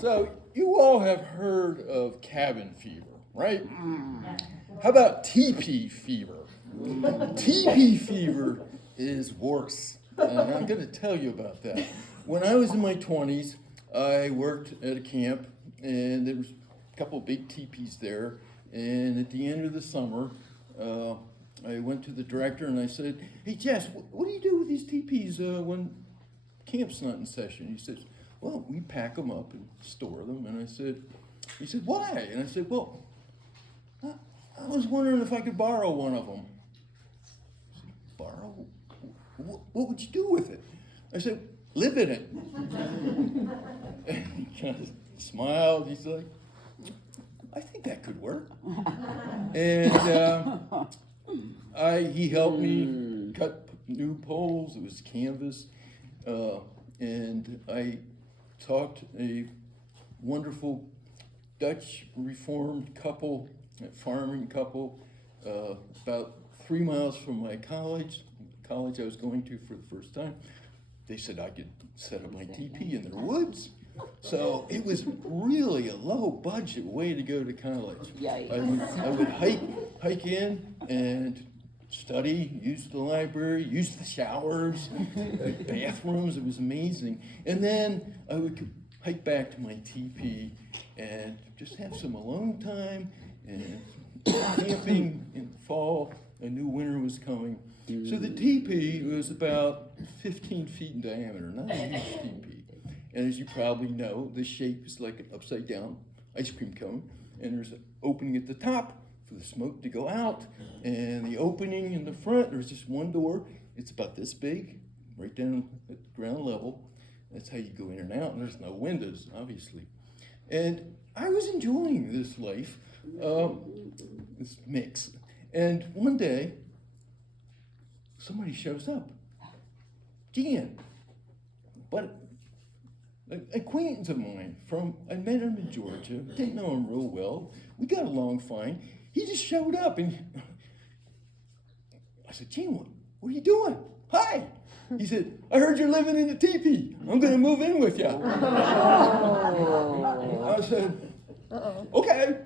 So you all have heard of cabin fever, right? How about teepee fever? Teepee fever is worse. And I'm going to tell you about that. When I was in my 20s, I worked at a camp, and there was a couple of big teepees there. And at the end of the summer, I went to the director and I said, "Hey, Jess, what do you do with these teepees when camp's not in session?" He says, "Well, we pack them up and store them." And he said, "Why?" And I said, "Well, I was wondering if I could borrow one of them." I said, "Borrow? What would you do with it?" I said, "Live in it." And he kind of smiled. He's like, "I think that could work." And he helped me cut new poles. It was canvas. And I taught a wonderful Dutch Reformed couple, a farming couple, about 3 miles from my college I was going to for the first time. They said I could set up my teepee in their woods. So it was really a low budget way to go to college. I would hike in and study, use the library, use the showers, bathrooms. It was amazing. And then I would hike back to my teepee and just have some alone time and camping in the fall. I knew winter was coming. So the teepee was about 15 feet in diameter, not a huge teepee. And as you probably know, the shape is like an upside down ice cream cone. And there's an opening at the top for the smoke to go out. And the opening in the front, there's just one door. It's about this big, right down at ground level. That's how you go in and out. And there's no windows, obviously. And I was enjoying this life, this mix. And one day, somebody shows up. Jan, but an acquaintance of mine I met him in Georgia, didn't know him real well. We got along fine. He just showed up and I said, "Jan, what are you doing?" "Hi." He said, "I heard you're living in a teepee. I'm going to move in with you." I said, "Okay."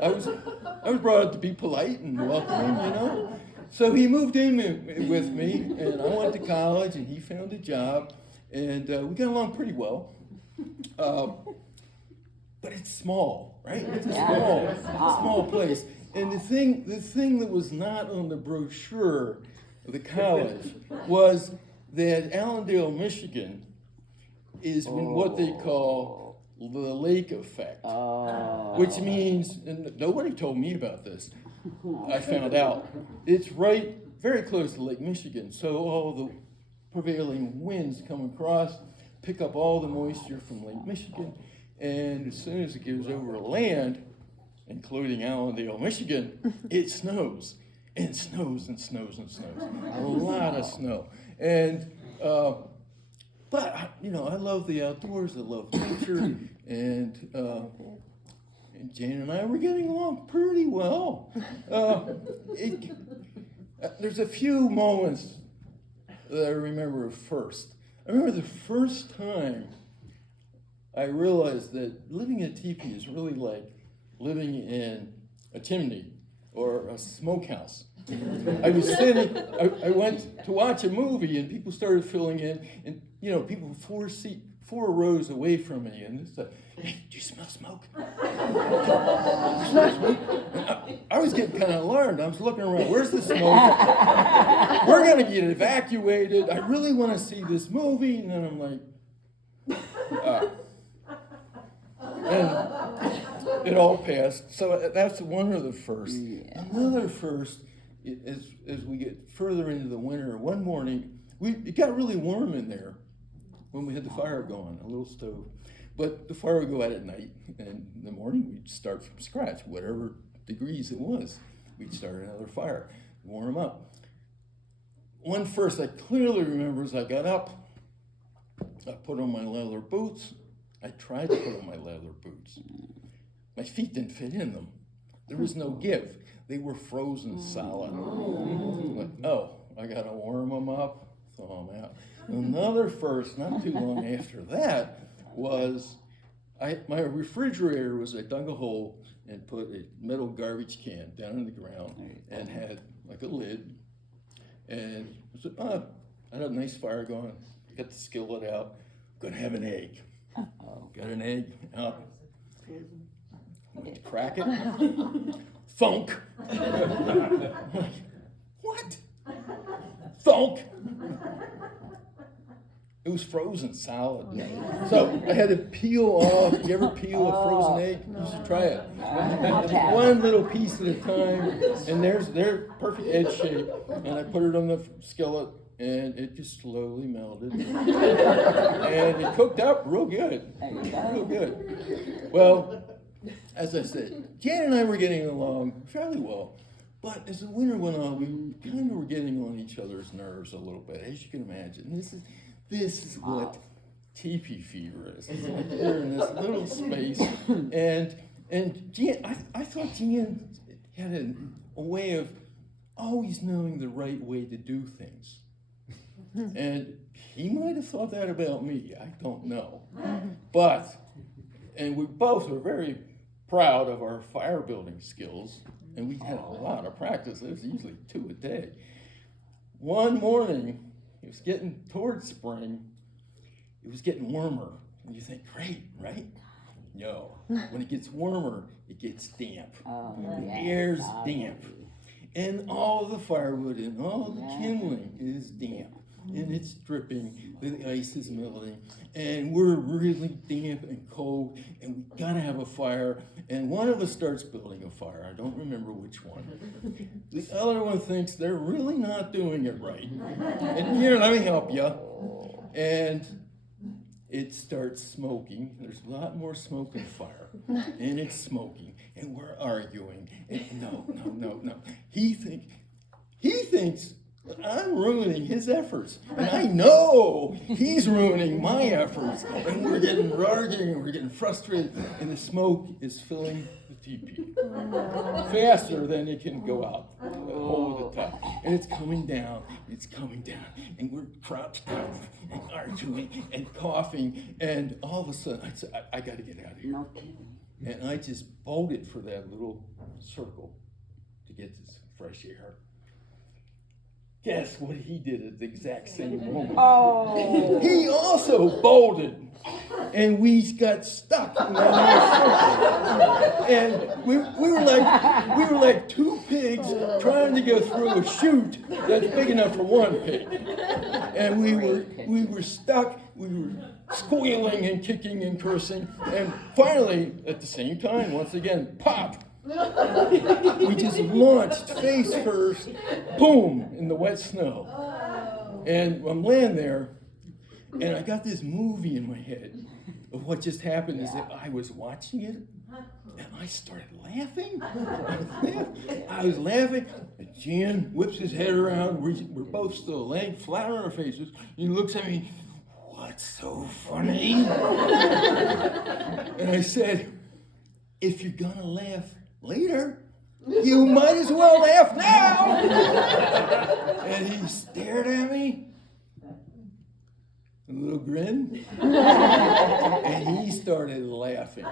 I was brought up to be polite and welcoming, So he moved in with me, and I went to college, and he found a job, and we got along pretty well. But it's small, right? It's a small place. And the thing that was not on the brochure of the college was that Allendale, Michigan, is in what they call the lake effect, which means, and nobody told me about this, I found out, it's right very close to Lake Michigan, so all the prevailing winds come across, pick up all the moisture from Lake Michigan, and as soon as it goes over land, including Allendale, Michigan, it snows, and snows and snows and snows, a lot of snow. And but I love the outdoors, I love nature, and Jane and I were getting along pretty well. There's a few moments that I remember first. I remember the first time I realized that living in a teepee is really like living in a chimney or a smokehouse. I was sitting, I went to watch a movie and people started filling in, and people were 4 rows away from me, and it's like, "Hey, do you smell smoke?" I was getting kind of alarmed. I was looking around, where's the smoke? We're going to get evacuated. I really want to see this movie. And then I'm like, and it all passed. So that's one of the first. Yeah. Another first, as we get further into the winter, one morning, it got really warm in there when we had the fire going, a little stove. But the fire would go out at night, and in the morning we'd start from scratch, whatever degrees it was. We'd start another fire, warm up. One first I clearly remember as I got up, I put on my leather boots. I tried to put on my leather boots. My feet didn't fit in them. There was no give. They were frozen solid. Like, I got to warm them up, thaw them out. Another first, not too long after that, was my refrigerator was I dug a hole and put a metal garbage can down in the ground and had like a lid. And I said, I had a nice fire going. Got the skillet out. Gonna have an egg. Got an egg out. Crack it. Thunk. What? Thunk. It was frozen solid. So I had to peel off. You ever peel a frozen egg? You should try it. One little piece at a time, and they're perfect egg shape. And I put it on the skillet, and it just slowly melted. And it cooked up real good. Real good. Well, as I said, Jan and I were getting along fairly well. But as the winter went on, we kind of were getting on each other's nerves a little bit, as you can imagine. This is what teepee fever is. It's like you're in this little space, and Jan, I thought Jan had a way of always knowing the right way to do things, and he might have thought that about me. I don't know, and we both were very proud of our fire building skills, and we had a lot of practice. It was usually 2 a day. One morning, it was getting towards spring. It was getting warmer. And you think, great, right? No. When it gets warmer, it gets damp. The air's damp. And all the firewood and all the kindling is damp. And it's dripping, the ice is melting, and we're really damp and cold, and we gotta have a fire. And one of us starts building a fire. I don't remember which one. The other one thinks they're really not doing it right. And here, let me help you. And it starts smoking. There's a lot more smoke in fire, and it's smoking, and we're arguing. And no. He thinks I'm ruining his efforts, and I know he's ruining my efforts, and we're getting arguing, and we're getting frustrated, and the smoke is filling the teepee faster than it can go out the hole at the top, and it's coming down, and we're crouched down and arguing and coughing, and all of a sudden I said, I got to get out of here, and I just bolted for that little circle to get this fresh air. Guess what he did at the exact same moment? Oh. He also bolted, and we got stuck in that circle. And we were like 2 pigs trying to go through a chute that's big enough for 1 pig. And we were stuck. We were squealing and kicking and cursing. And finally, at the same time, once again, pop. We just launched face first, boom, in the wet snow. And I'm laying there, and I got this movie in my head of what just happened is that I was watching it, and I started laughing. I was laughing, and Jan whips his head around. We're both still laying flat on our faces. He looks at me, what's so funny? And I said, if you're gonna laugh later, you might as well laugh now. And he stared at me, a little grin, and he started laughing.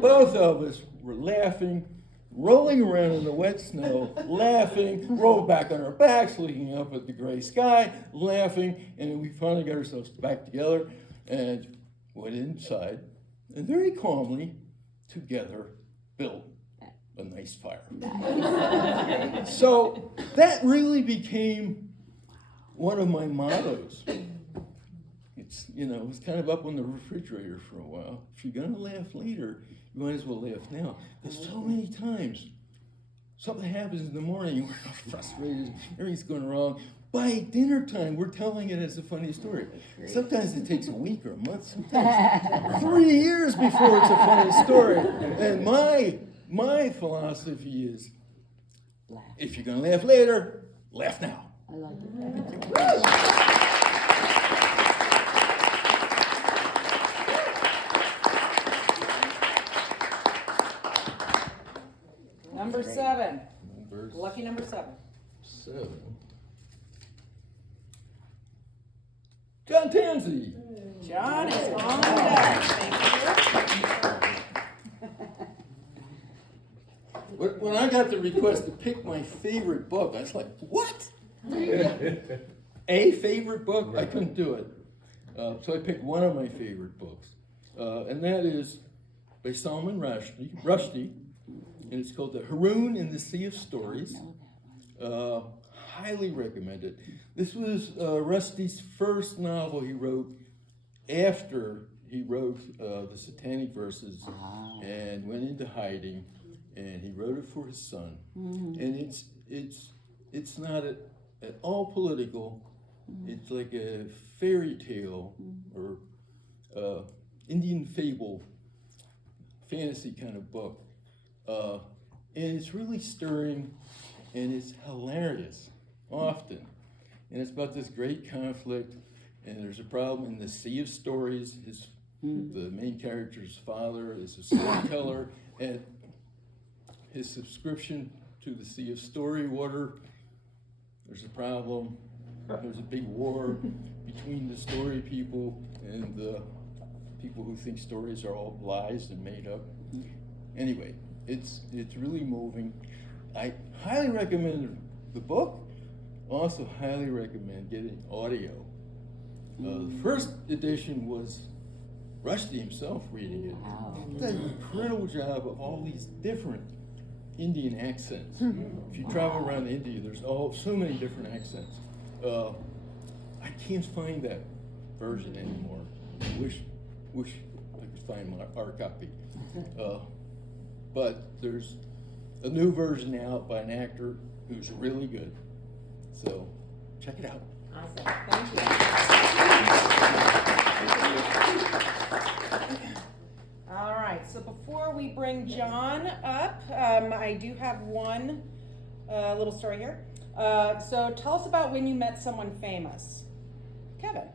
Both of us were laughing, rolling around in the wet snow, laughing, rolled back on our backs, looking up at the gray sky, laughing, and we finally got ourselves back together and went inside, and very calmly, together, built a nice fire. So that really became one of my mottos. It was kind of up on the refrigerator for a while. If you're gonna laugh later, you might as well laugh now. Because so many times, something happens in the morning, and we're frustrated, everything's going wrong. By dinner time, we're telling it as a funny story. Sometimes it takes a week or a month, sometimes 3 years before it's a funny story. And my philosophy is, if you're gonna laugh later, laugh now. I like it. Number 7. Lucky number 7. 7. John Tansey. John is on deck. got the request to pick my favorite book, I was like, what? A favorite book? I couldn't do it. So I picked one of my favorite books. And that is by Salman Rushdie, and it's called The Haroun in the Sea of Stories. Highly recommended. This was Rushdie's first novel he wrote after he wrote the Satanic Verses and went into hiding, and he wrote it for his son. And it's not at all political. It's like a fairy tale or Indian fable, fantasy kind of book. And it's really stirring, and it's hilarious, often. And it's about this great conflict, and there's a problem in the Sea of Stories. The main character's father is a storyteller, and his subscription to the Sea of Story water, there's a problem. There's a big war between the story people and the people who think stories are all lies and made up. Anyway, it's really moving. I highly recommend the book. Also highly recommend getting audio. The first edition was Rushdie himself reading it. He did an incredible job of all these different Indian accents. If you travel around India, there's so many different accents. I can't find that version anymore. Wish I could find our copy. But there's a new version out by an actor who's really good. So check it out. Awesome. Thank you. All right. So before we bring John up, I do have one little story here. So tell us about when you met someone famous. Kevin.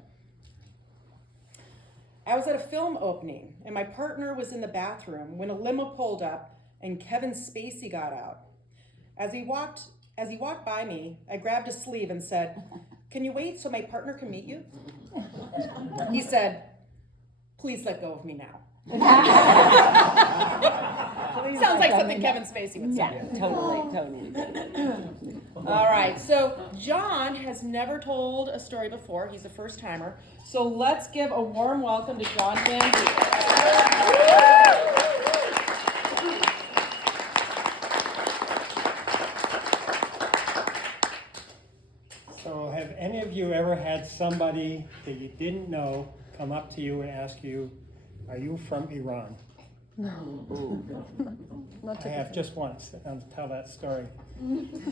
I was at a film opening, and my partner was in the bathroom when a limo pulled up and Kevin Spacey got out. As he walked by me, I grabbed his sleeve and said, "Can you wait so my partner can meet you?" He said, "Please let go of me now." Sounds like something Kevin Spacey would say. Yeah, totally. All right, so John has never told a story before. He's a first timer. So let's give a warm welcome to John Van So have any of you ever had somebody that you didn't know come up to you and ask you, "Are you from Iran?" I have just once. I'll tell that story.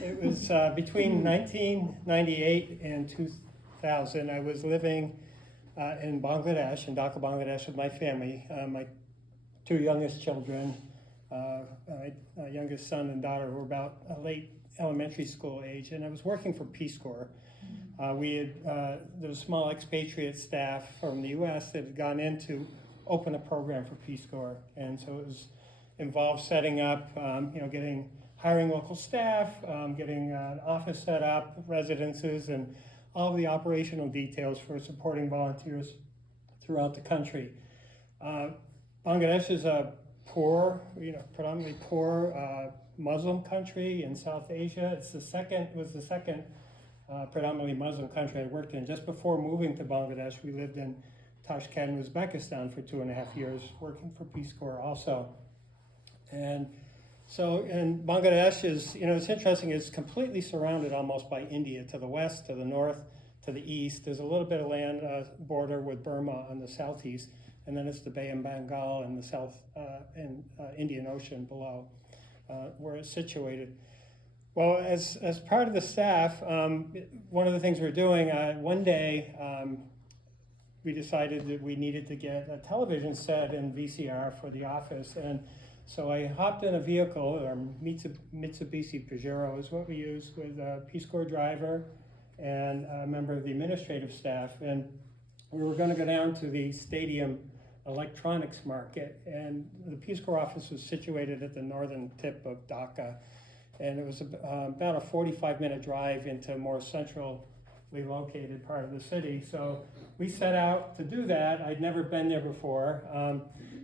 It was between 1998 and 2000. I was living in Bangladesh, in Dhaka, Bangladesh, with my family. My two youngest children, my youngest son and daughter, were about late elementary school age, and I was working for Peace Corps. There was a small expatriate staff from the U.S. that had gone in to open a program for Peace Corps, and so it was involved setting up, hiring local staff, getting an office set up, residences, and all of the operational details for supporting volunteers throughout the country. Bangladesh is a poor, predominantly poor Muslim country in South Asia. It was the second predominantly Muslim country I worked in. Just before moving to Bangladesh, we lived in Tashkent, Uzbekistan for 2.5 years, working for Peace Corps also. And so, and Bangladesh is, it's interesting, it's completely surrounded almost by India, to the west, to the north, to the east. There's a little bit of land border with Burma on the southeast, and then it's the Bay of Bengal and the south and Indian Ocean below where it's situated. Well, as part of the staff, one of the things we're doing, one day we decided that we needed to get a television set and VCR for the office. And so I hopped in a vehicle, or Mitsubishi Pajero is what we use, with a Peace Corps driver and a member of the administrative staff. And we were going to go down to the stadium electronics market. And the Peace Corps office was situated at the northern tip of Dhaka. And it was about a 45-minute drive into more central located part of the city. So we set out to do that. I'd never been there before.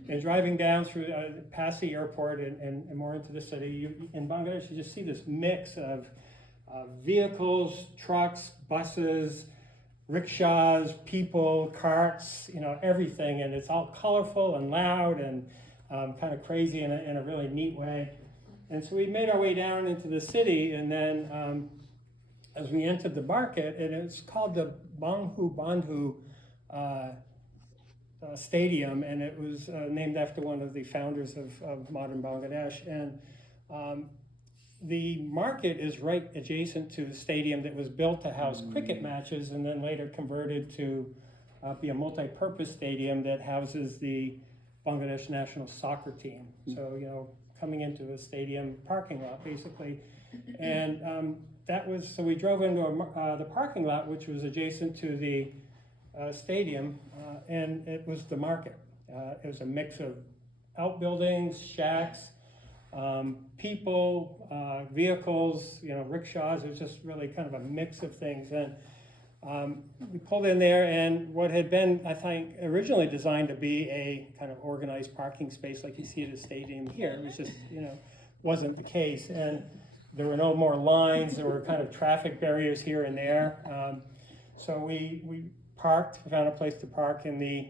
And driving down through, past the airport and more into the city, in Bangladesh, you just see this mix of vehicles, trucks, buses, rickshaws, people, carts, everything. And it's all colorful and loud and kind of crazy in a really neat way. And so we made our way down into the city, and then as we entered the market, and it's called the Banghu Bandhu Stadium, and it was named after one of the founders of modern Bangladesh. And the market is right adjacent to the stadium that was built to house cricket matches and then later converted to be a multi-purpose stadium that houses the Bangladesh national soccer team. So, coming into a stadium parking lot, basically. And so we drove into the parking lot, which was adjacent to the stadium, and it was the market. It was a mix of outbuildings, shacks, people, vehicles, rickshaws. It was just really kind of a mix of things. And we pulled in there, and what had been, I think, originally designed to be a kind of organized parking space like you see at a stadium here, it was just, wasn't the case. And there were no more lines. There were kind of traffic barriers here and there. So we parked, found a place to park, and the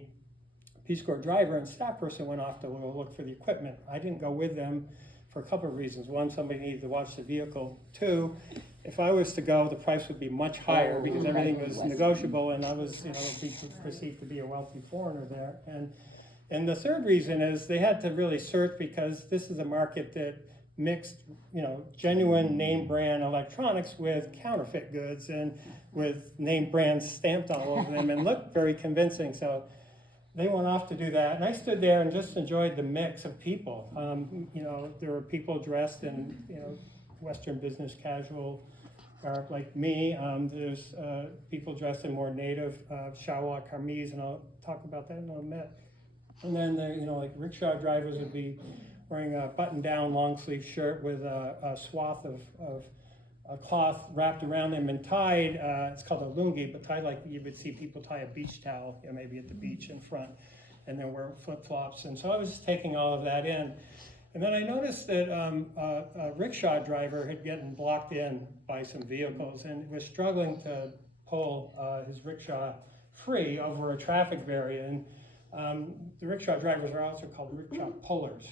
Peace Corps driver and staff person went off to look for the equipment. I didn't go with them for a couple of reasons. One, somebody needed to watch the vehicle. Two, if I was to go, the price would be much higher because everything was negotiable, and I was, perceived to be a wealthy foreigner there. And the third reason is they had to really search because this is a market that mixed, genuine name brand electronics with counterfeit goods and with name brands stamped all over them and looked very convincing. So they went off to do that, and I stood there and just enjoyed the mix of people. There were people dressed in, Western business casual garb like me. There's people dressed in more native Shawa kameez, and I'll talk about that in a minute. And then there, like rickshaw drivers would be wearing a button-down long-sleeve shirt with a swath of cloth wrapped around them and tied. It's called a lungi, but tied like you would see people tie a beach towel, maybe at the beach in front, and then wear flip-flops. And so I was just taking all of that in. And then I noticed that a rickshaw driver had gotten blocked in by some vehicles and was struggling to pull his rickshaw free over a traffic barrier. And the rickshaw drivers are also called rickshaw pullers.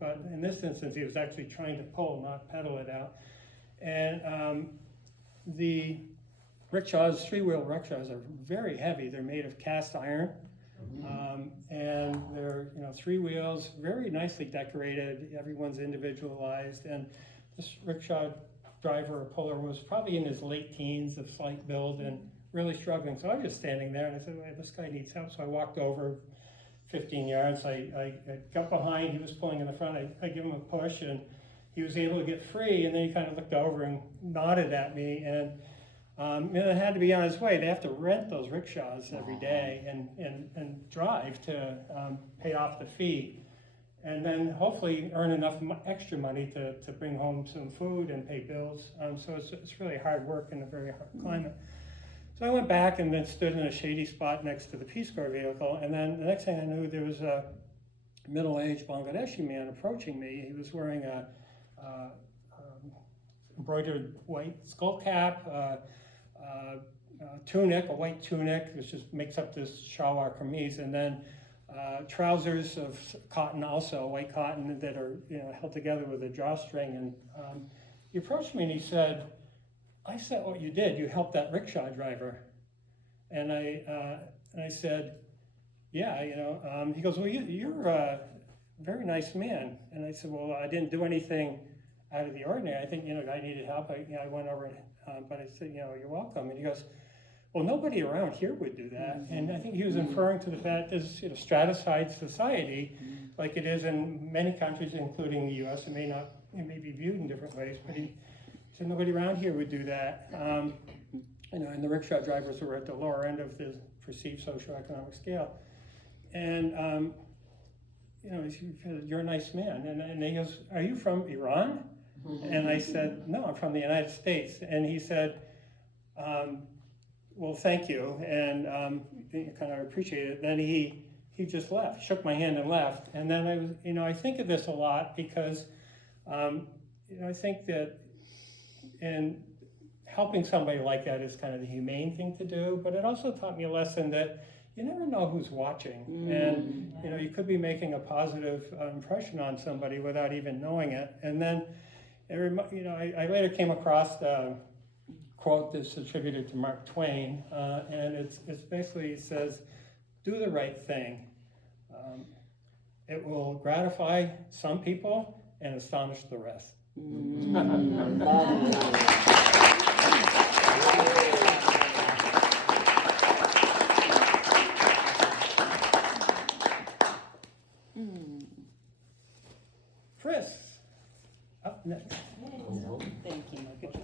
But in this instance, he was actually trying to pull, not pedal it out. And the rickshaws, three-wheel rickshaws, are very heavy. They're made of cast iron. And they're, three wheels, very nicely decorated. Everyone's individualized. And this rickshaw driver or puller was probably in his late teens, of slight build, and really struggling. So I was just standing there, and I said, well, this guy needs help. So I walked over 15 yards. I got behind. He was pulling in the front. I give him a push, and he was able to get free. And then he kind of looked over and nodded at me. And it had to be on his way. They have to rent those rickshaws every day and drive to pay off the fee, and then hopefully earn enough extra money to bring home some food and pay bills. So it's really hard work in a very hard climate. So I went back and then stood in a shady spot next to the Peace Corps vehicle, and then the next thing I knew, there was a middle-aged Bangladeshi man approaching me. He was wearing a embroidered white skull cap, tunic, a white tunic, which just makes up this shalwar kameez, and then trousers of cotton, also white cotton, that are held together with a drawstring. And he approached me and he said, "I saw what you did. You helped that rickshaw driver." And I said, "Yeah, He goes, "Well, you're a very nice man." And I said, "Well, I didn't do anything out of the ordinary. I think I needed help. I went over, but I said, you're welcome." And he goes, "Well, nobody around here would do that." And I think he was inferring to the fact this stratified society, like it is in many countries, including the U.S. It may be viewed in different ways, but he said nobody around here would do that. And the rickshaw drivers were at the lower end of the perceived socioeconomic scale. And he said, "You're a nice man." And he goes, "Are you from Iran?" And I said, "No, I'm from the United States." And he said, well, thank you, and kind of appreciate it. Then he just left, shook my hand and left. And then I was, I think of this a lot because, I think that in helping somebody like that is kind of the humane thing to do, but it also taught me a lesson that you never know who's watching, and you could be making a positive impression on somebody without even knowing it. And then, I later came across the quote that's attributed to Mark Twain, and it's basically, it says, "Do the right thing. It will gratify some people and astonish the rest." Chris, up next. Thank you. Good job.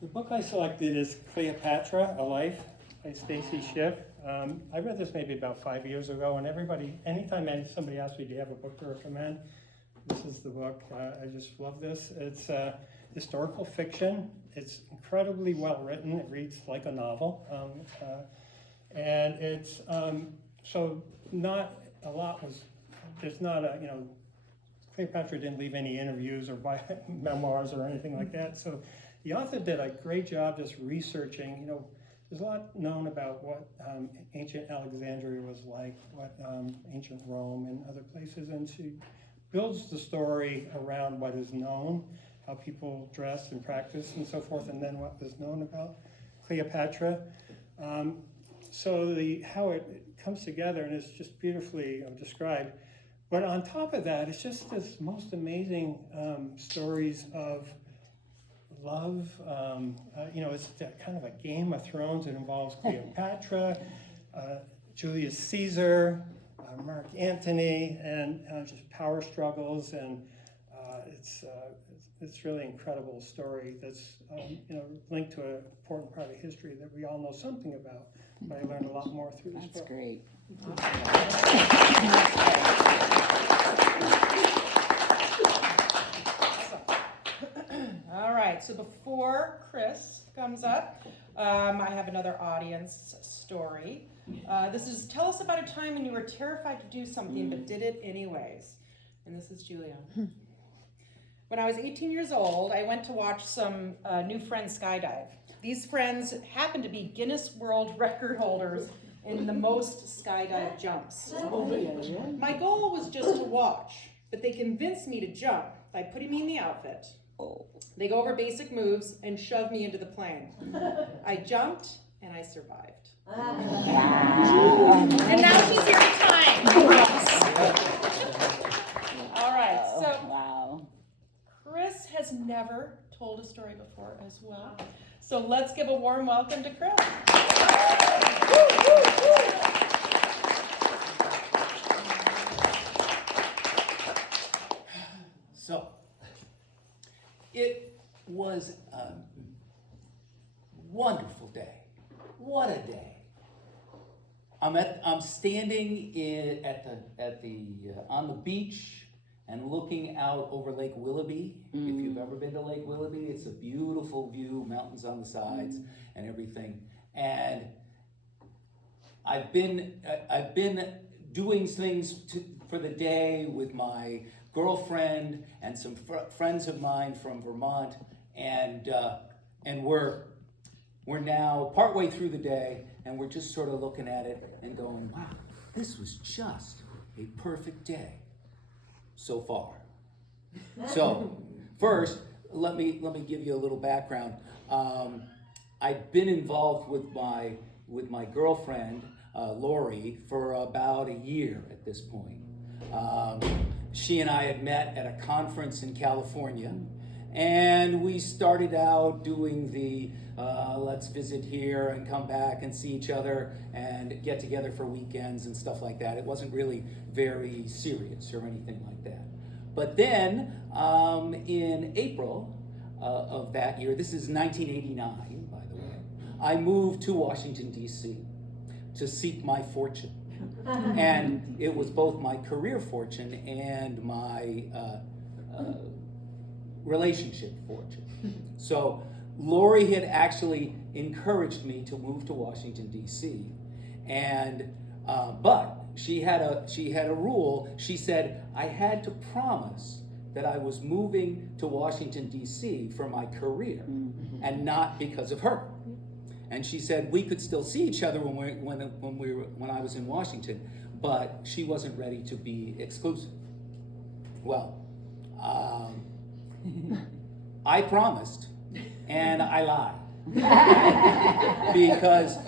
The book I selected is Cleopatra, A Life by Stacy Schiff. I read this maybe about 5 years ago, and anytime somebody asks me, do you have a book to recommend? This is the book. I just love this. It's historical fiction. It's incredibly well written. It reads like a novel. And it's, so not a lot was, there's not a, Cleopatra didn't leave any interviews or memoirs or anything like that. So the author did a great job just researching, there's a lot known about what ancient Alexandria was like, what ancient Rome and other places, and she builds the story around what is known, how people dressed and practiced and so forth, and then what was known about Cleopatra. So how it comes together, and it's just beautifully described. But on top of that, it's just this most amazing stories of love. It's kind of a Game of Thrones. It involves Cleopatra, Julius Caesar, Mark Antony, and just power struggles. And it's really incredible story that's linked to an important part of history that we all know something about. But I learned a lot more through this book. That's great. All right, so before Chris comes up, I have another audience story. This is, tell us about a time when you were terrified to do something but did it anyways. And this is Julia. When I was 18 years old, I went to watch some new friends skydive. These friends happened to be Guinness World Record holders in the most skydive jumps. My goal was just to watch, but they convinced me to jump by putting me in the outfit. They go over basic moves and shove me into the plane. I jumped and I survived. And now she's here to time. All right, so Chris has never told a story before as well. So let's give a warm welcome to Chris. So, it was a wonderful day. What a day! I'm standing on the beach and looking out over Lake Willoughby. If you've ever been to Lake Willoughby, it's a beautiful view, mountains on the sides and everything. And I've been doing things for the day with my girlfriend and some friends of mine from Vermont, and we're now partway through the day, and we're just sort of looking at it and going, wow, this was just a perfect day so far. So first, let me give you a little background. I've been involved with my girlfriend Lori for about a year at this point. She and I had met at a conference in California, and we started out doing the let's visit here and come back and see each other and get together for weekends and stuff like that. It wasn't really very serious or anything like that. But then in April of that year, this is 1989, by the way, I moved to Washington, D.C. to seek my fortune. And it was both my career fortune and my relationship fortune. So Lori had actually encouraged me to move to Washington, D.C. And but she had a rule. She said I had to promise that I was moving to Washington, D.C. for my career, and not because of her. And she said we could still see each other when I was in Washington, but she wasn't ready to be exclusive. Well, I promised, and I lied because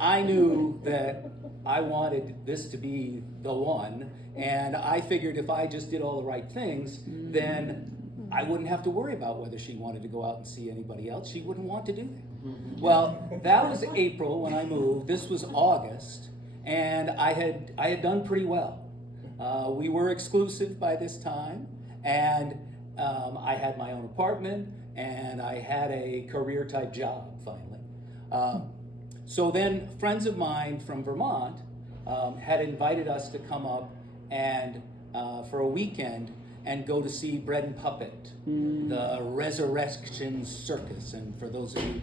I knew that I wanted this to be the one, and I figured if I just did all the right things, then I wouldn't have to worry about whether she wanted to go out and see anybody else. She wouldn't want to do that. Well, that was April when I moved. This was August, and I had done pretty well. We were exclusive by this time, and I had my own apartment, and I had a career type job finally. So then friends of mine from Vermont had invited us to come up and for a weekend and go to see Bread and Puppet, the Resurrection Circus. And for those of you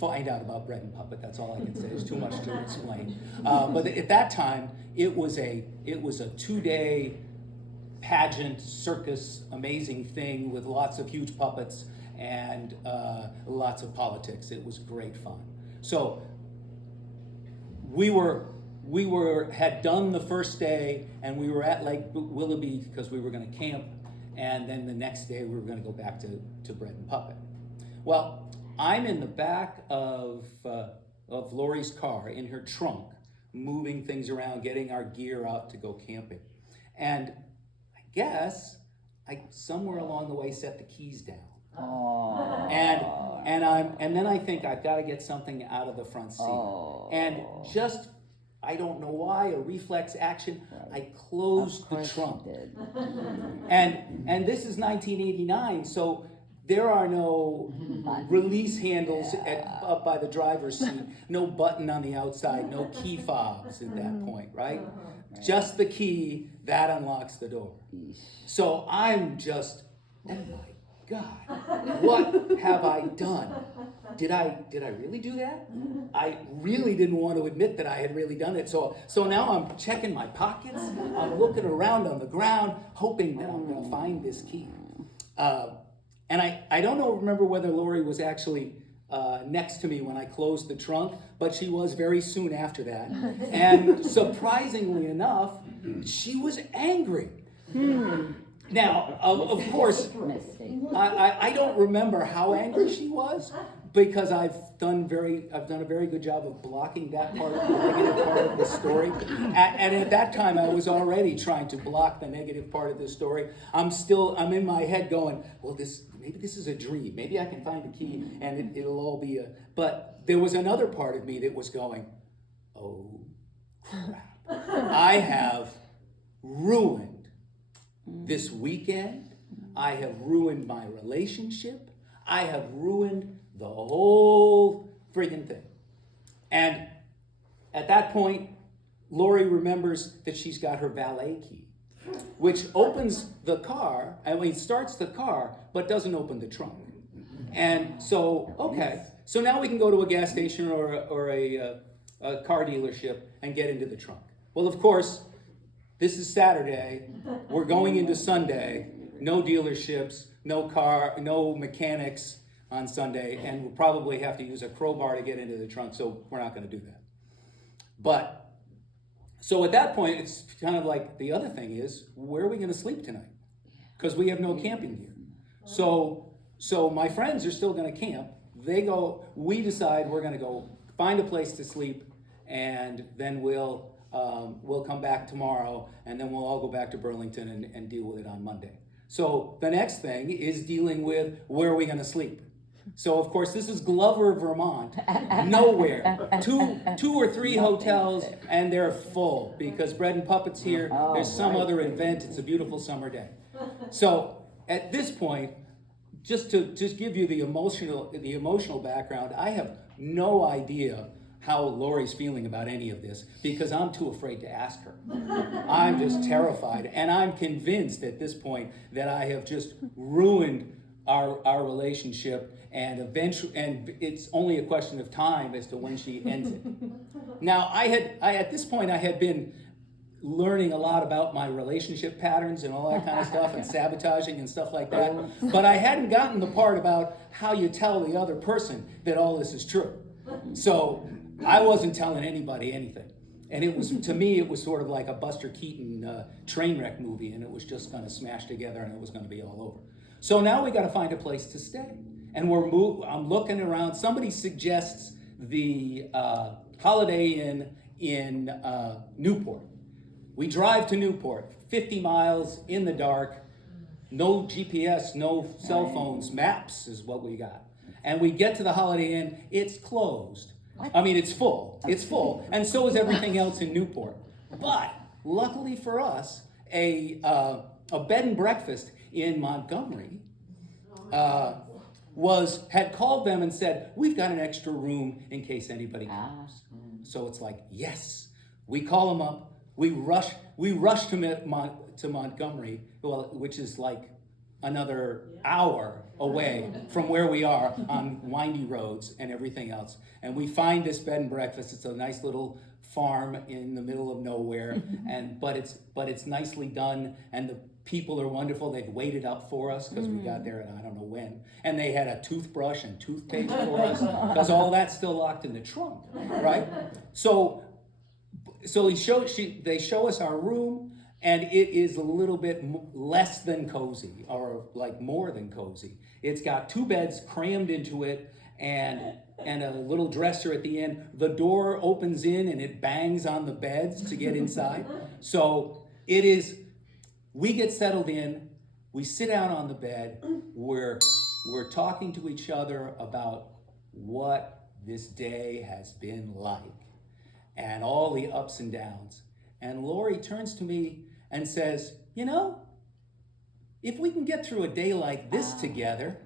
find out about Bread and Puppet, that's all I can say. There's too much to explain. But at that time, it was a 2-day pageant circus, amazing thing with lots of huge puppets and lots of politics. It was great fun. So we had done the first day, and we were at Lake Willoughby because we were going to camp, and then the next day we were going to go back to Bread and Puppet. Well, I'm in the back of Lori's car in her trunk, moving things around, getting our gear out to go camping, and I guess I somewhere along the way set the keys down. Oh. And then I think I've got to get something out of the front seat. Oh. And just, I don't know why, a reflex action, I closed the trunk. And this is 1989, so there are no release handles up by the driver's seat, no button on the outside, no key fobs at that point, right? Just the key, that unlocks the door. So I'm just, oh my God, what have I done? Did I really do that? I really didn't want to admit that I had really done it. So now I'm checking my pockets. I'm looking around on the ground, hoping that I'm going to find this key. And I don't remember whether Lori was actually next to me when I closed the trunk, but she was very soon after that. And surprisingly enough, she was angry. Now, of course, I don't remember how angry she was, because I've done a very good job of blocking that part, the negative part of the story. And at that time, I was already trying to block the negative part of the story. I'm in my head going, well, maybe this is a dream. Maybe I can find a key and it'll all be but there was another part of me that was going, oh, crap. I have ruined this weekend. I have ruined my relationship. I have ruined the whole friggin' thing. And at that point, Lori remembers that she's got her valet key, which opens the car, starts the car, but doesn't open the trunk. And so, okay, so now we can go to a gas station or a car dealership and get into the trunk. Well, of course, this is Saturday, we're going into Sunday, no dealerships, no mechanics on Sunday, and we'll probably have to use a crowbar to get into the trunk, so we're not going to do that. But, so at that point, it's kind of like, the other thing is, where are we going to sleep tonight? Because we have no camping gear. So my friends are still going to camp. We decide we're going to go find a place to sleep, and then we'll come back tomorrow, and then we'll all go back to Burlington and deal with it on Monday. So the next thing is dealing with, where are we going to sleep? So of course, this is Glover, Vermont. Nowhere. Two or three hotels, and they're full because Bread and Puppet's here. There's some other event. It's a beautiful summer day. So at this point, just to give you the emotional background, I have no idea how Lori's feeling about any of this because I'm too afraid to ask her. I'm just terrified, and I'm convinced at this point that I have just ruined our relationship, and eventually, and it's only a question of time as to when she ends it. Now, at this point I had been learning a lot about my relationship patterns and all that kind of stuff and sabotaging and stuff like that, but I hadn't gotten the part about how you tell the other person that all this is true. So I wasn't telling anybody anything. And it was, to me, it was sort of like a Buster Keaton train wreck movie, and it was just gonna smash together and it was gonna be all over. So now we gotta find a place to stay. And I'm looking around, somebody suggests the Holiday Inn in Newport. We drive to Newport, 50 miles in the dark, no GPS, no cell phones, maps is what we got. And we get to the Holiday Inn, it's closed. I mean, it's full, and so is everything else in Newport. But luckily for us, a bed and breakfast in Montgomery had called them and said, we've got an extra room in case anybody comes. So it's like, yes, we call them up, we rush to Montgomery, well, which is like another hour away from where we are on windy roads and everything else. And we find this bed and breakfast. It's a nice little farm in the middle of nowhere, but it's nicely done, and the people are wonderful. They've waited up for us because we got there at I don't know when, and they had a toothbrush and toothpaste for us because all that's still locked in the trunk, right? So they show us our room, and it is a little bit less than cozy, or like more than cozy. It's got 2 beds crammed into it, and a little dresser at the end. The door opens in and it bangs on the beds to get inside. So we get settled in, we sit down on the bed, we're talking to each other about what this day has been like and all the ups and downs. And Lori turns to me and says, if we can get through a day like this together,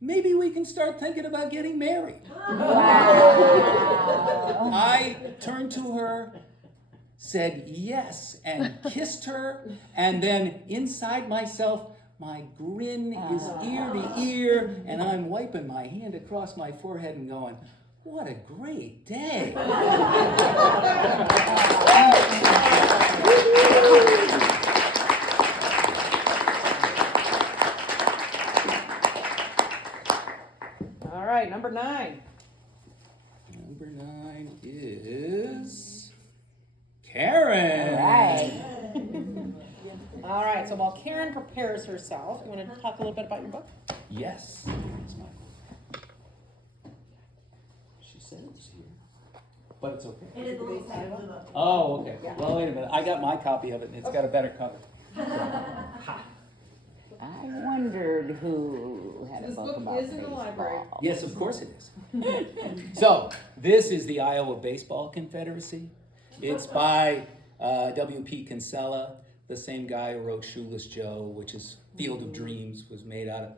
maybe we can start thinking about getting married. Wow. I turned to her, said yes, and kissed her, and then inside myself, my grin is ear to ear, and I'm wiping my hand across my forehead and going, what a great day. All right, number 9. Number 9 is Karen. All right. All right, so while Karen prepares herself, you want to talk a little bit about your book? Yes. She said it's here, but it's okay. It is the little side of the book. Oh, okay. Well, wait a minute. I got my copy of it, and it's got a better cover. I wondered who had a This book book about is in the baseball. library. Yes, of course it is. So, this is the Iowa Baseball Confederacy. It's by W.P. Kinsella, the same guy who wrote Shoeless Joe, which is Field of Dreams, was made out of.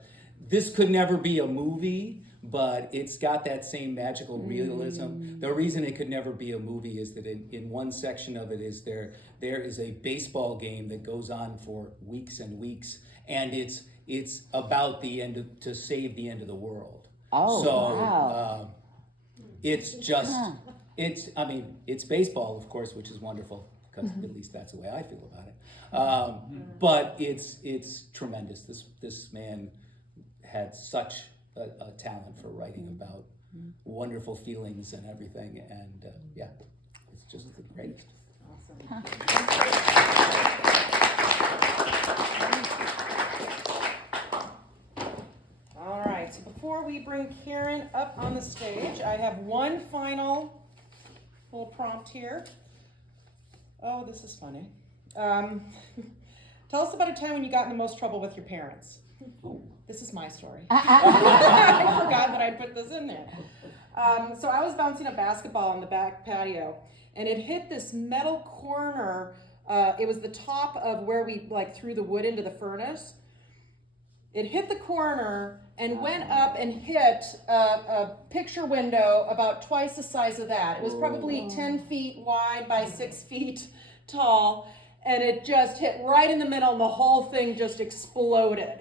This could never be a movie, but it's got that same magical realism. The reason it could never be a movie is that in one section of it is there is a baseball game that goes on for weeks and weeks, and it's about to save the end of the world. Oh, so, wow. It's just, it's baseball, of course, which is wonderful, because at least that's the way I feel about it. But it's tremendous. This man had such a talent for writing about wonderful feelings and everything, and it's just the greatest. Awesome. All right, so before we bring Karen up on the stage, I have one final little prompt here. Oh, this is funny. Tell us about a time when you got in the most trouble with your parents. This is my story. I forgot that I put this in there. So I was bouncing a basketball on the back patio, and it hit this metal corner. It was the top of where we threw the wood into the furnace. It hit the corner and went up and hit a picture window about twice the size of that. It was probably 10 feet wide by 6 feet tall, and it just hit right in the middle, and the whole thing just exploded.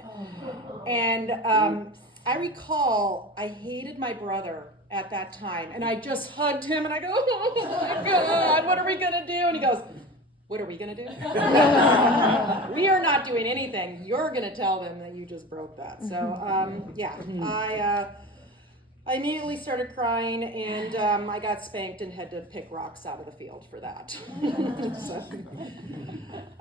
And I recall I hated my brother at that time, and I just hugged him, and I go, oh my God, what are we gonna do? And he goes, what are we gonna do? We are not doing anything. You're gonna tell them that you just broke that. So yeah, I immediately started crying, and I got spanked and had to pick rocks out of the field for that. So,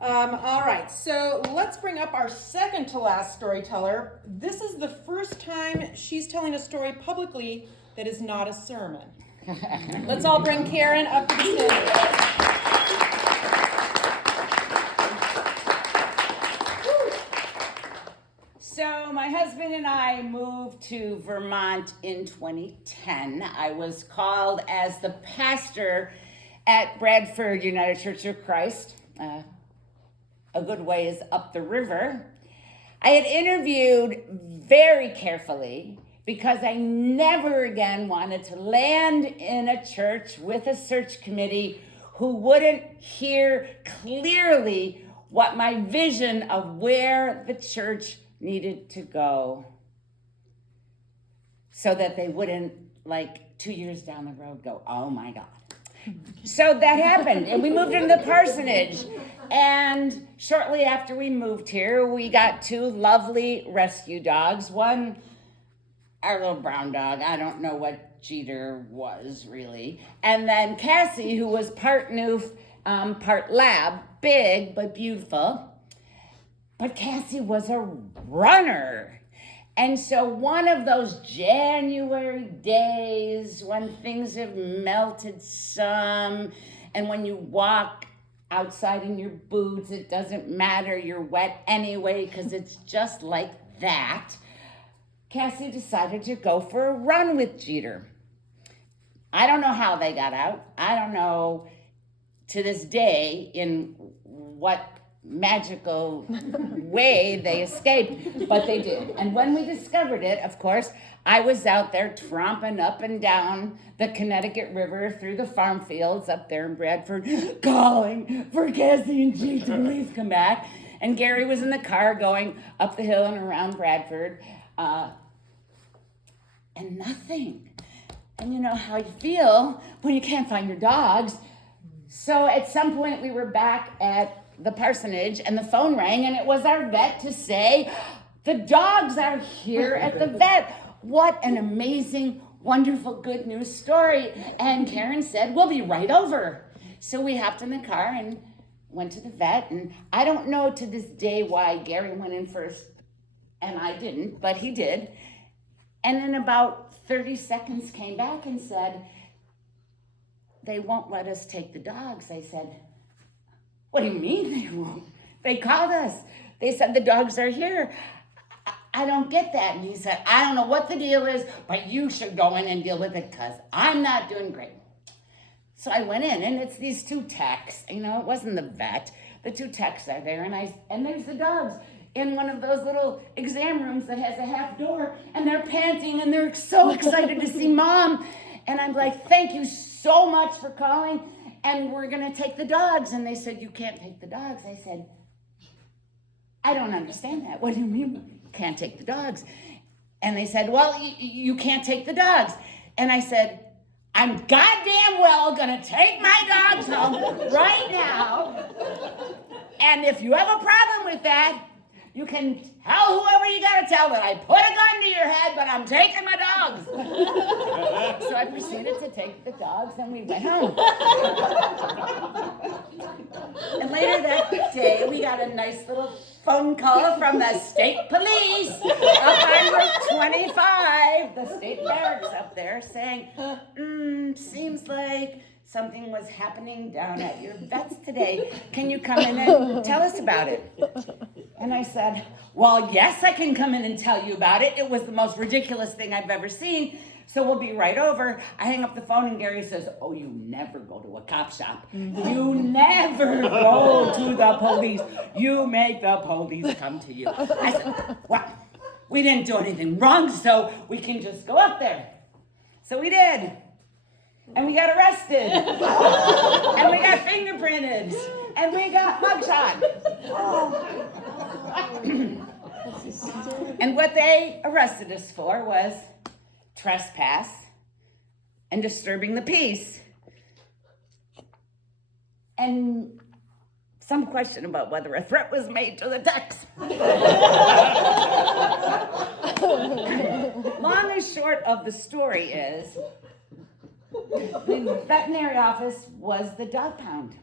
all right, so let's bring up our second to last storyteller. This is the first time she's telling a story publicly that is not a sermon. Let's all bring Karen up to the stage. So my husband and I moved to Vermont in 2010. I was called as the pastor at Bradford United Church of Christ, a good ways up the river. I had interviewed very carefully because I never again wanted to land in a church with a search committee who wouldn't hear clearly what my vision of where the church needed to go, so that they wouldn't, like 2 years down the road, go, oh my God. So that happened, and we moved into the parsonage. And shortly after we moved here, we got 2 lovely rescue dogs. One, our little brown dog, I don't know what Jeter was really. And then Cassie, who was part Newf, part lab, big but beautiful. But Cassie was a runner. And so one of those January days when things have melted some, and when you walk outside in your boots, it doesn't matter, you're wet anyway, because it's just like that, Cassie decided to go for a run with Jeter. I don't know how they got out. I don't know to this day in what magical way they escaped, but they did. And when we discovered it, of course, I was out there tromping up and down the Connecticut River through the farm fields up there in Bradford, calling for Cassie and Jeter to please come back. And Gary was in the car going up the hill and around Bradford, and nothing. And you know how you feel when you can't find your dogs. So at some point we were back at the parsonage, and the phone rang, and it was our vet to say, the dogs are here at the vet. What an amazing, wonderful, good news story. And Karen said, we'll be right over. So we hopped in the car and went to the vet, and I don't know to this day why Gary went in first and I didn't, but he did. And in about 30 seconds came back and said, they won't let us take the dogs. I said, what do you mean they won't? They called us. They said the dogs are here. I don't get that. And he said, I don't know what the deal is, but you should go in and deal with it because I'm not doing great. So I went in, and it's these 2 techs. You know, it wasn't the vet. The 2 techs are there, and there's the dogs in one of those little exam rooms that has a half door, and they're panting, and they're so excited to see Mom. And I'm like, thank you so much for calling. And we're going to take the dogs. And they said, you can't take the dogs. I said, I don't understand that. What do you mean you can't take the dogs? And they said, well, you can't take the dogs. And I said, I'm goddamn well going to take my dogs home right now. And if you have a problem with that, you can tell whoever you got to tell that I put a gun to your head, but I'm taking my dogs. So I proceeded to take the dogs, and we went home. And later that day, we got a nice little phone call from the state police up on Route 25, the state barracks up there, saying, seems like something was happening down at your vet's today. Can you come in and tell us about it? And I said, well, yes, I can come in and tell you about it. It was the most ridiculous thing I've ever seen. So we'll be right over. I hang up the phone, and Gary says, oh, you never go to a cop shop. You never go to the police. You make the police come to you. I said, well, we didn't do anything wrong, so we can just go up there. So we did. And we got arrested. And we got fingerprinted. And we got mugshot. And what they arrested us for was trespass and disturbing the peace. And some question about whether a threat was made to the text. Long and short of the story is, the veterinary office was the dog pound.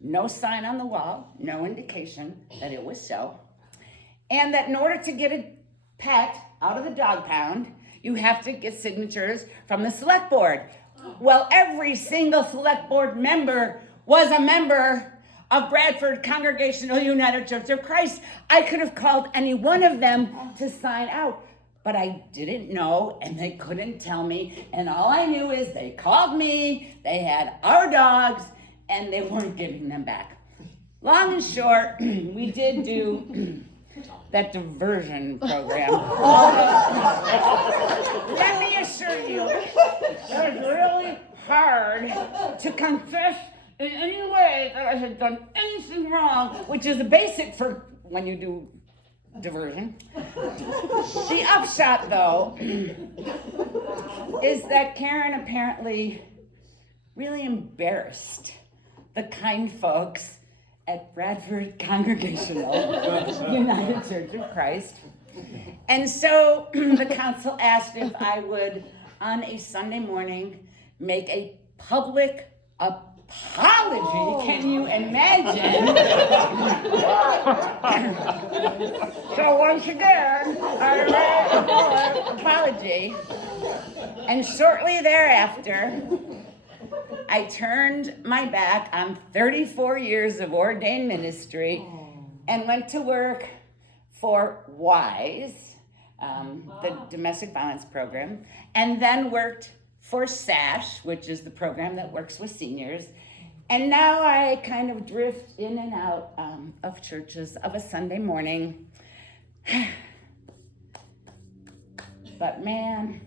No sign on the wall, no indication that it was so. And that in order to get a pet out of the dog pound, you have to get signatures from the select board. Well, every single select board member was a member of Bradford Congregational United Church of Christ. I could have called any one of them to sign out, but I didn't know and they couldn't tell me. And all I knew is they called me, they had our dogs, and they weren't giving them back. Long and short, we did do that diversion program. Let me assure you, it was really hard to confess in any way that I had done anything wrong, which is a basic for when you do diversion. The upshot, though, is that Karen apparently really embarrassed the kind folks at Bradford Congregational United Church of Christ. And so the council asked if I would, on a Sunday morning, make a public apology. Can you imagine? So once again, I made a public apology. And shortly thereafter, I turned my back on 34 years of ordained ministry and went to work for WISE, the domestic violence program, and then worked for SASH, which is the program that works with seniors. And now I kind of drift in and out of churches of a Sunday morning. But man,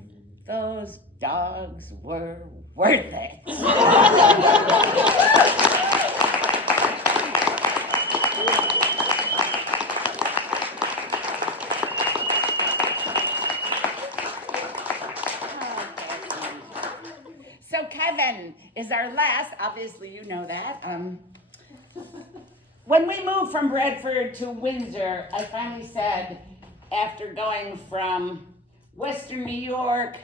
those dogs were worth it. So Kevin is our last, obviously you know that. When we moved from Bradford to Windsor, I finally said, after going from Western New York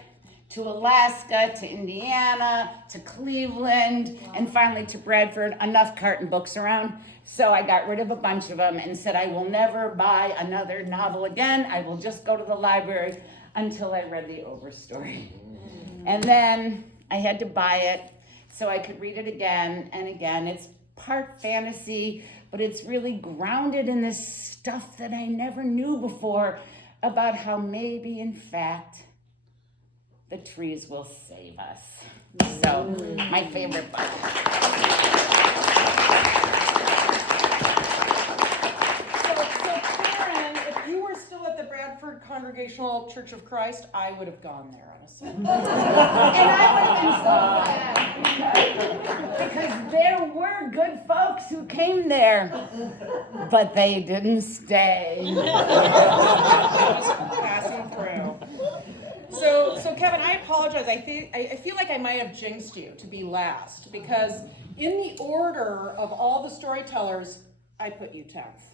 to Alaska, to Indiana, to Cleveland, and finally to Bradford, enough carton books around. So I got rid of a bunch of them and said, I will never buy another novel again. I will just go to the library until I read the Overstory. And then I had to buy it so I could read it again and again. It's part fantasy, but it's really grounded in this stuff that I never knew before about how maybe, in fact, the trees will save us. So, my favorite book. So Karen, if you were still at the Bradford Congregational Church of Christ, I would have gone there on a Sunday. And I would have been so glad. Because there were good folks who came there, but they didn't stay. Passing through. So Kevin, I apologize. I feel like I might have jinxed you to be last, because in the order of all the storytellers, I put you 10th.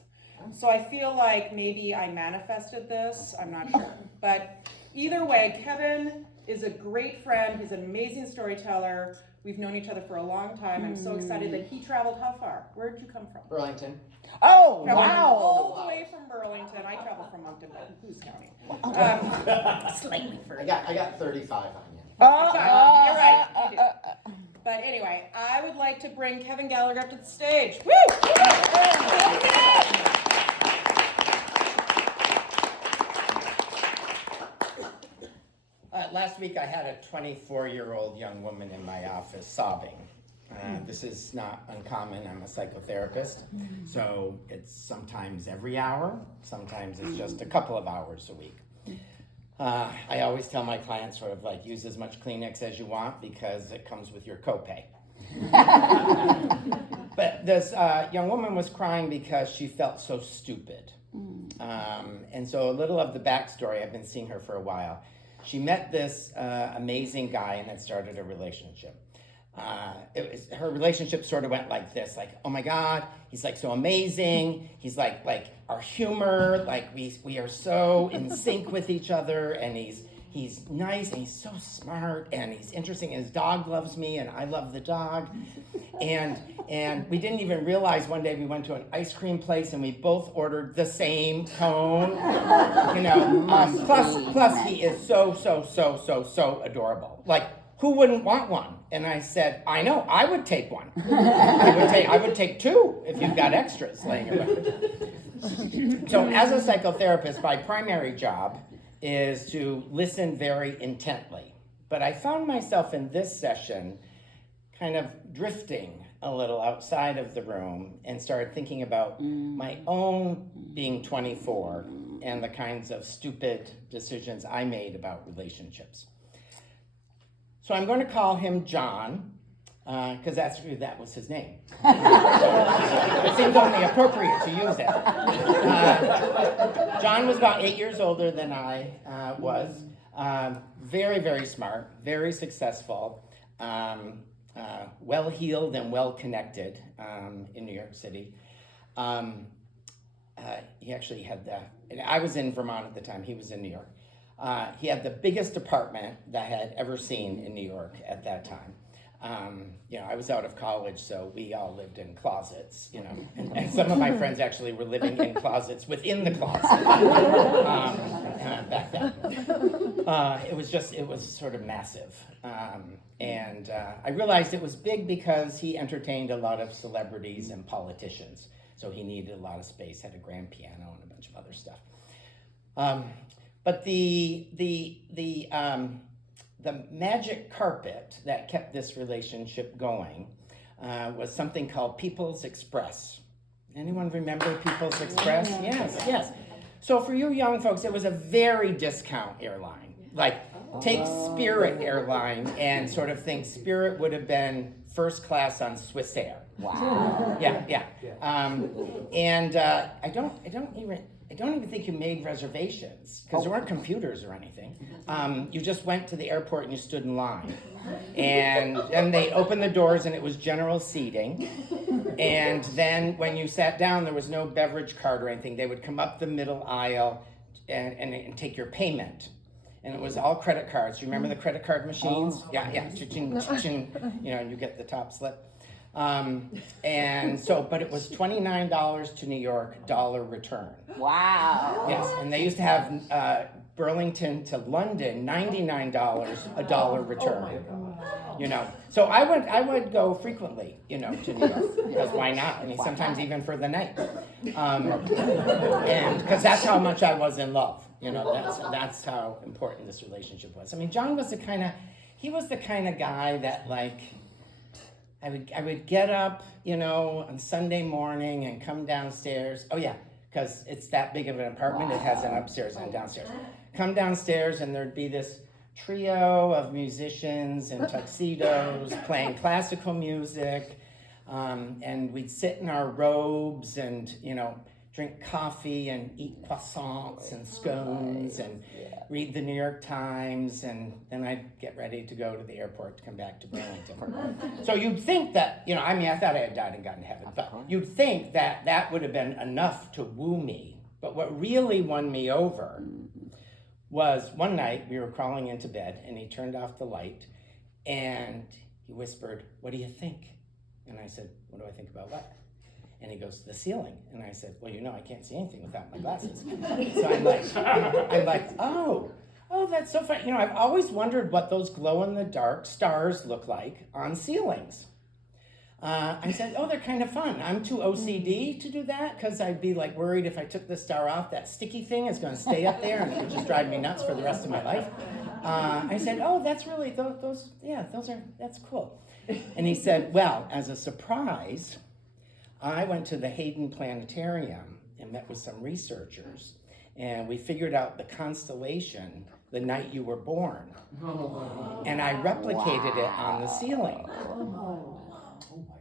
So I feel like maybe I manifested this. I'm not sure. But either way, Kevin is a great friend. He's an amazing storyteller. We've known each other for a long time. I'm so excited that he traveled how far? Where did you come from? Burlington. Oh, Traveled wow. all the way from Burlington. I traveled from Moncton, but who's counting? Slightly I further. got 35 on you. You're right. You did. But anyway, I would like to bring Kevin Gallagher up to the stage. Woo! Last week I had a 24-year-old young woman in my office sobbing. this is not uncommon. I'm a psychotherapist, so it's sometimes every hour, sometimes it's just a couple of hours a week. I always tell my clients sort of like use as much Kleenex as you want because it comes with your copay. But this young woman was crying because she felt so stupid. And so a little of the backstory, I've been seeing her for a while. She met this amazing guy and had started a relationship. Her relationship sort of went like this, like, oh my God, he's like so amazing. He's like our humor, like we are so in sync with each other, and he's nice and he's so smart and he's interesting and his dog loves me and I love the dog. And we didn't even realize one day we went to an ice cream place and we both ordered the same cone. Plus he is so adorable. Like, who wouldn't want one? And I said, I know, I would take one. I would take two if you've got extras laying around. So as a psychotherapist, my primary job is to listen very intently. But I found myself in this session kind of drifting a little outside of the room and started thinking about my own being 24 and the kinds of stupid decisions I made about relationships. So I'm going to call him John, because that was his name. It seemed only appropriate to use it. John was about 8 years older than I was. Very, very smart, very successful, well-heeled and well-connected in New York City. He actually had I was in Vermont at the time, he was in New York. He had the biggest apartment that I had ever seen in New York at that time. I was out of college, so we all lived in closets, and some of my friends actually were living in closets within the closet back then. It was sort of massive. And I realized it was big because he entertained a lot of celebrities and politicians. So he needed a lot of space, had a grand piano and a bunch of other stuff. But the magic carpet that kept this relationship going was something called People's Express. Anyone remember People's Express? Yes. So for you young folks, it was a very discount airline. Like, take Spirit Airline and sort of think Spirit would have been first class on Swiss Air. Wow. Yeah. And I don't even think you made reservations because there weren't computers or anything. You just went to the airport and you stood in line. And they opened the doors and it was general seating. And then when you sat down, there was no beverage cart or anything. They would come up the middle aisle and take your payment. And it was all credit cards. You remember the credit card machines? Yeah. Cha-ching, cha-ching. And you get the top slip. And so, but it was $29 to New York, dollar return. Wow. Yes, and they used to have Burlington to London, $99, a dollar return. So I would go frequently, to New York, because why not? I mean, sometimes even for the night. And because that's how much I was in love. That's how important this relationship was. I mean, John was the kind of guy that, like, I would get up, on Sunday morning and come downstairs. Oh yeah, because it's that big of an apartment. It has an upstairs and downstairs. Come downstairs and there'd be this trio of musicians in tuxedos playing classical music. And we'd sit in our robes and, drink coffee and eat croissants and scones and read the New York Times, and then I'd get ready to go to the airport to come back to Burlington. So you'd think that, I thought I had died and gotten to heaven, but you'd think that would have been enough to woo me. But what really won me over was one night we were crawling into bed and he turned off the light and he whispered, "What do you think?" And I said, "What do I think about what?" And he goes, "The ceiling." And I said, "Well, I can't see anything without my glasses." So I'm like, oh, that's so funny. I've always wondered what those glow-in-the-dark stars look like on ceilings. I said, "Oh, they're kind of fun." I'm too OCD to do that because I'd be like worried if I took the star off, that sticky thing is going to stay up there and it would just drive me nuts for the rest of my life. I said, "Oh, that's really that's cool." And he said, well, as a surprise, I went to the Hayden Planetarium and met with some researchers, and we figured out the constellation the night you were born. And I replicated it on the ceiling.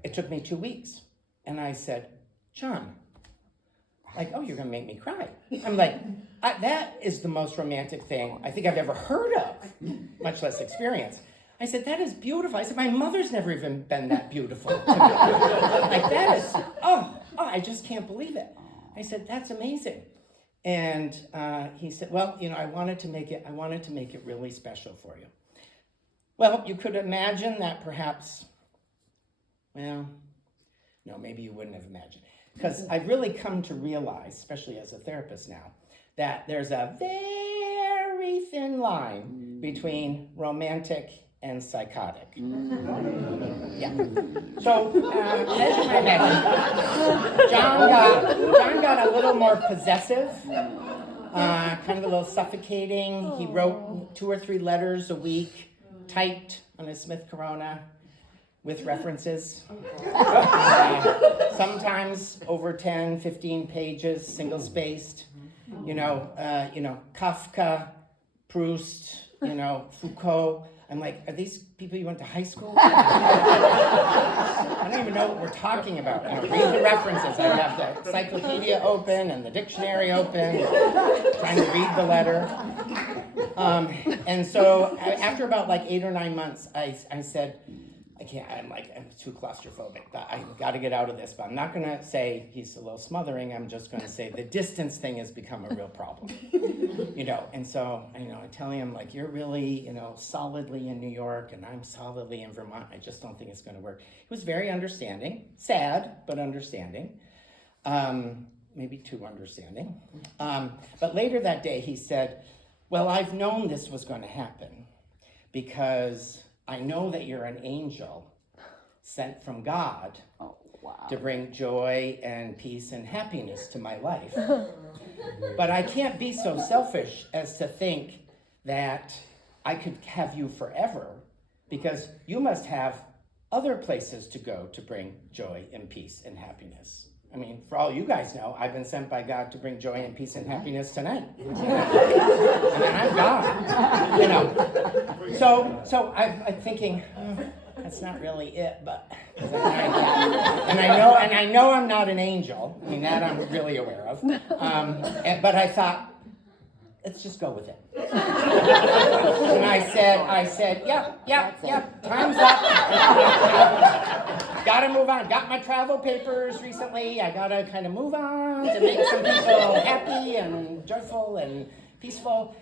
It took me 2 weeks. And I said, John, like, oh, you're gonna make me cry. I'm like, that is the most romantic thing I think I've ever heard of, much less experience. I said, that is beautiful. I said, my mother's never even been that beautiful to me. Like, that is, I just can't believe it. I said, that's amazing. And he said, well, I wanted to make it really special for you. Well, you could imagine that perhaps, well, no, maybe you wouldn't have imagined. Because I've really come to realize, especially as a therapist now, that there's a very thin line between romantic and psychotic. Yeah. So, as you might imagine, John got a little more possessive, kind of a little suffocating. He wrote 2 or 3 letters a week, typed on his Smith Corona with references. Sometimes over 10, 15 pages, single-spaced. Kafka, Proust, Foucault. I'm like, are these people you went to high school with? I don't even know what we're talking about. Read the references. I have the encyclopedia open and the dictionary open, trying to read the letter. And so after about 8 or 9 months, I said, I can't, I'm too claustrophobic. I've got to get out of this, but I'm not going to say he's a little smothering. I'm just going to say the distance thing has become a real problem. And so, I tell him, you're really, solidly in New York and I'm solidly in Vermont. I just don't think it's going to work. He was very understanding, sad, but understanding. Maybe too understanding. But later that day he said, well, I've known this was going to happen because I know that you're an angel sent from God to bring joy and peace and happiness to my life. But I can't be so selfish as to think that I could have you forever because you must have other places to go to bring joy and peace and happiness. I mean, for all you guys know, I've been sent by God to bring joy and peace and happiness tonight. And then I'm gone. So I'm thinking, that's not really it, but I know I'm not an angel. I mean, that I'm really aware of. But I thought, let's just go with it. And I said, yep, time's up. Gotta move on. Got my travel papers recently. I gotta kind of move on to make some people happy and joyful and peaceful.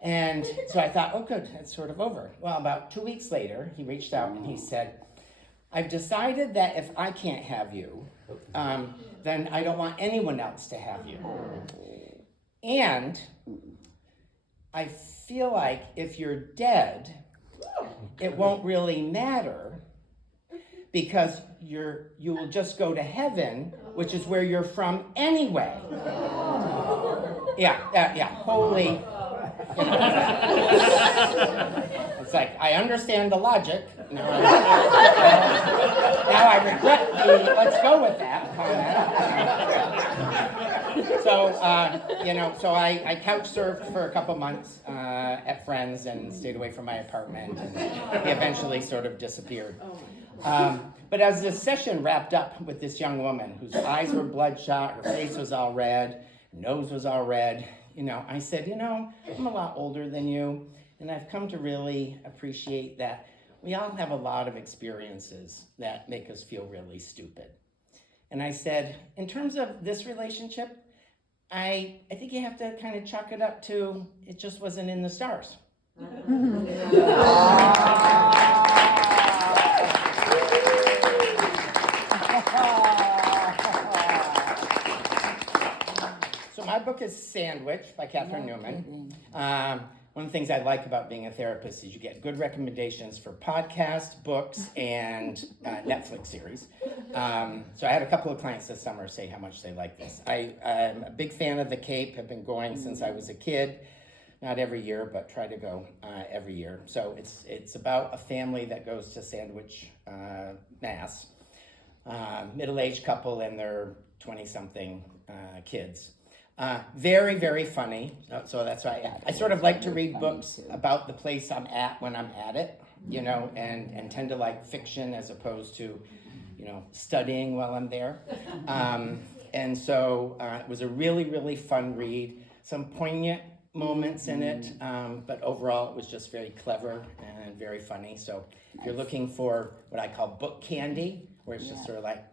And so I thought, oh good, it's sort of over. Well, about 2 weeks later, he reached out and he said, I've decided that if I can't have you, then I don't want anyone else to have you. And I feel like if you're dead, it won't really matter because you will just go to heaven, which is where you're from anyway. Yeah. Holy. It's like, I understand the logic. Now I regret let's go with that comment. So I couch surfed for a couple months at friends and stayed away from my apartment, and he eventually sort of disappeared. But as the session wrapped up with this young woman whose eyes were bloodshot, her face was all red, nose was all red, I said, I'm a lot older than you, and I've come to really appreciate that we all have a lot of experiences that make us feel really stupid. And I said, in terms of this relationship, I think you have to kind of chalk it up to it just wasn't in the stars. So my book is Sandwich by Catherine Newman. One of the things I like about being a therapist is you get good recommendations for podcasts, books, and Netflix series. So I had a couple of clients this summer say how much they like this. I'm a big fan of The Cape, have been going since I was a kid. not every year, but try to go every year. So it's about a family that goes to Sandwich, Mass, middle-aged couple and their 20-something kids. Very, very funny. So that's why I sort of like to read books about the place I'm at when I'm at it, you know, and tend to like fiction as opposed to, you know, studying while I'm there. And so it was a really, really fun read. Some poignant moments in it, but overall it was just very clever and very funny. So if you're looking for what I call book candy, where it's just sort of like,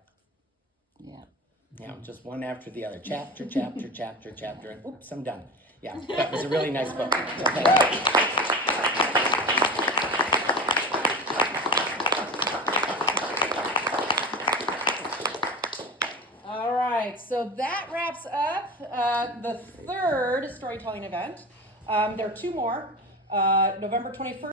you know, just one after the other, chapter, and oops, I'm done. Yeah, that was a really nice book. So thank you. All right, so that wraps up the third storytelling event. There are two more. November 21st.